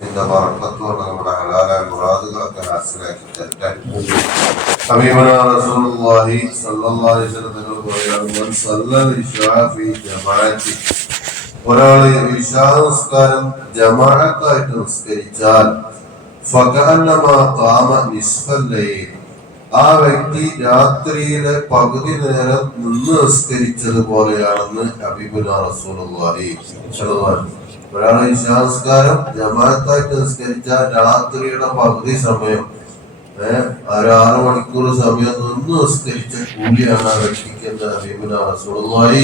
ഇതിന്റെ ബറക്കത്തോടെ നമ്മുടെ ഹലാലായ മുറാദുകളൊക്കെ ഹാസിലാക്കി തരട്ടെ. ഹബീബുനാ റസൂലുള്ളാഹി സ്വല്ലല്ലാഹു അലൈഹി വസല്ലം തങ്ങൾ പറയുന്നു, മൻ സല്ലൽ ഇശാ ഫീ ജമാഅത്തി, ഒരാൾ ഇശാ നിസ്കാരം ജമാഅത്തായിട്ട് നിസ്കരിച്ചാൽ ഫകഅന്നമാ ഖാമ നിസ്ഫൽ ലൈൽ, ആ വ്യക്തി രാത്രിയിലെ പകുതി നേരം നിന്ന് നിസ്കരിച്ചത് പോലെയാണെന്ന് ഹബീബുനാ റസൂലുള്ളാഹി സ്വല്ലല്ലാഹു അലൈഹി വസല്ലം. ഒരാളെ ഇശാ നിസ്കാരം ജമാഅത്തായിട്ട് നിസ്കരിച്ചാൽ രാത്രിയുടെ പകുതി സമയം, ഒരു 6 മണിക്കൂർ സമയം നിന്ന് നിസ്കരിച്ച കൂലിയാണ് ആ വ്യക്തിക്ക് ഹബീബുനാ റസൂലുള്ളാഹി.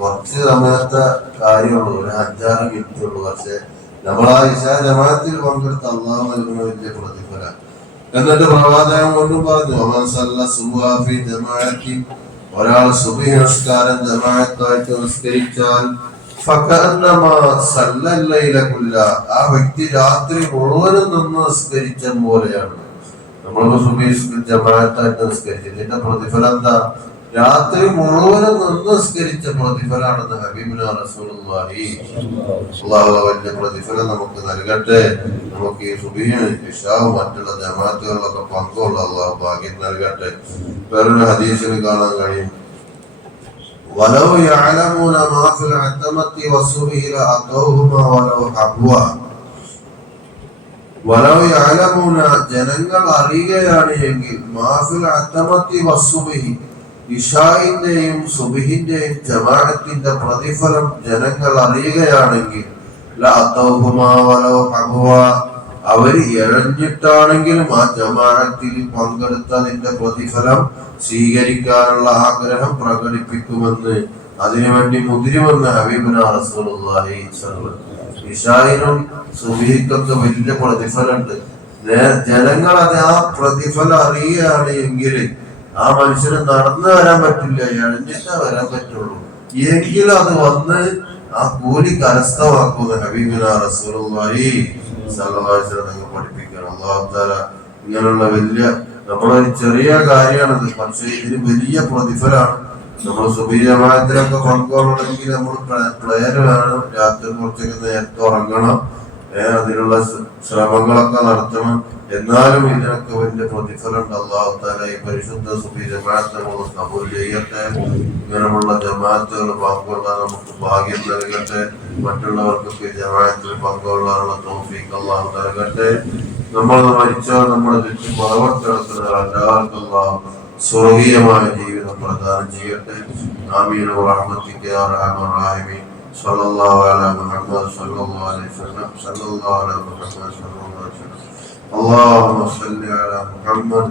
കുറച്ച് സമയത്തെ കാര്യമുള്ളൂ, ഒരു 5-6 മിനിറ്റ് ഉള്ളൂ. പക്ഷെ നമ്മൾ ആ ഇശാ ജമാഅത്തിൽ പങ്കെടുത്ത അള്ളാഹു നൽകുന്ന വലിയ പ്രതിഫലം. എന്നിട്ട് പ്രവാചകൻ കൊണ്ടും പറഞ്ഞു, അമൻ സല്ല സുബ്ഹ ഫീ ജമാഅത്തി, ഒരാൾ സുബ്ഹി നിസ്കാരം ജമാഅത്തായിട്ട് നിസ്കരിച്ചാൽ ഫകഅന്നമാ സല്ലൽ ലൈല കുല്ല, ആ വ്യക്തി രാത്രി മുഴുവനും നിന്ന് നിസ്കരിച്ച പോലെയാണ്. നമ്മൾ സുബ്ഹി ജമാഅത്തായിട്ട് നിസ്കരിച്ചു, ഇതിന്റെ പ്രതിഫലം എന്താ? രാത്രി മുഴുവനും നിന്ന് നിസ്കരിച്ച പ്രതിഫലമാണെന്ന് ഹബീബുനാ റസൂലുള്ളാഹി. അല്ലാഹു വലിയ പ്രതിഫലം നമുക്ക് നൽകട്ടെ. നമുക്ക് ഈ സുബ്ഹിയും ഇശാവും മറ്റുള്ള ജമാഅത്തുകളിലൊക്കെ പങ്കുള്ള അല്ലാഹു ഭാഗ്യം നൽകട്ടെ. വേറൊരു ഹദീസിൽ കാണാൻ കഴിയും, വലൗ യഅലമൂന മാ ഫിൽ അത്തമത്തി വസ്സുബ്ഹി ലഅതൗഹുമാ വലൗ ഹബ്വ. വലൗ യഅലമൂന, ജനങ്ങൾ അറിയുകയാണ് എങ്കിൽ, മാ ഫിൽ അത്തമത്തി വസ്സുബ്ഹി, ഇശായിന്റെയും സുബ്ഹിന്റെയും ജമാഅത്തിന്റെ പ്രതിഫലം ജനങ്ങൾ അറിയുകയാണെങ്കിൽ, ലഅതൗഹുമാ വലൗ ഹബ്വ, അവര് എഴഞ്ഞിട്ടാണെങ്കിലും ആ ജമാഅത്തിൽ പങ്കെടുത്തതിന്റെ പ്രതിഫലം സ്വീകരിക്കാനുള്ള ആഗ്രഹം പ്രകടിപ്പിക്കുമെന്ന്, അതിനുവേണ്ടി മുതിരുമെന്ന് ഹബീബുനാ റസൂലുള്ളാഹി സ്വല്ലല്ലാഹു അലൈഹി വസല്ലം. ഇശായിനും സുബ്ഹിക്കൊക്കെ വലിയ പ്രതിഫലമുണ്ട്. ജനങ്ങൾ അത് ആ പ്രതിഫലം അറിയുകയാണ് എങ്കിൽ ആ മനുഷ്യന് നടന്നു വരാൻ പറ്റില്ല, എഴഞ്ഞിട്ടേ വരാൻ പറ്റുള്ളൂ. എങ്കിലും അത് വന്ന് ആ കൂലി കരസ്ഥമാക്കുന്ന ഹബീബുനാ റസൂലുള്ളാഹി സ്വല്ലല്ലാഹു അലൈഹി വസല്ലം പഠിപ്പിക്കണം. അല്ലാഹു തആല ഇങ്ങനെയുള്ള വലിയ, നമ്മളൊരു ചെറിയ കാര്യമാണിത്, പക്ഷെ ഇതിന് വലിയ പ്രതിഫലമാണ്. നമ്മൾ സുബ്ഹി ജമാഅത്തിലൊക്കെ പങ്കുകൊള്ളണമെങ്കിൽ നമ്മൾ പ്ലെയർ വേണം, രാത്രി കുറച്ചൊക്കെ നേരത്തെ ഉറങ്ങണം, അതിനുള്ള ശ്രമങ്ങളൊക്കെ നടത്തണം. എന്നാലും ഇതിനൊക്കെ വലിയ പ്രതിഫലം ഉണ്ട്. അല്ലാഹു തആല ഈ പരിശുദ്ധ സുബ്ഹി ജമാഅത്ത് നമ്മൾ കബൂൽ ചെയ്യട്ടെ. ഇങ്ങനെയുള്ള ജമാഅത്തുകൾ പങ്കുകൊള്ളാൻ നമുക്ക് ഭാഗ്യം നൽകട്ടെ. മറ്റുള്ളവർക്കൊക്കെ ജമാഅത്തിൽ പങ്കുകൊള്ളാനുള്ള തൗഫീഖ് അല്ലാഹു നൽകട്ടെ. നമ്മൾ മരിച്ചാൽ നമ്മുടെ ചുറ്റും മറവക്കിടക്കുന്ന എല്ലാവർക്കും അല്ലാഹു സ്വർഗീയമായ ജീവിതം പ്രദാനം ചെയ്യട്ടെ. ആമീൻ വറഹ്മതിക യാ അർഹമർ റഹീമീൻ. സല്ലല്ലാഹു അലാ മുഹമ്മദ് സല്ലല്ലാഹു അലൈഹി വസല്ലം. സല്ലല്ലാഹു അലാ മുഹമ്മദ് സല്ലല്ലാഹു അലൈഹി വസല്ലം. اللهم صل على محمد.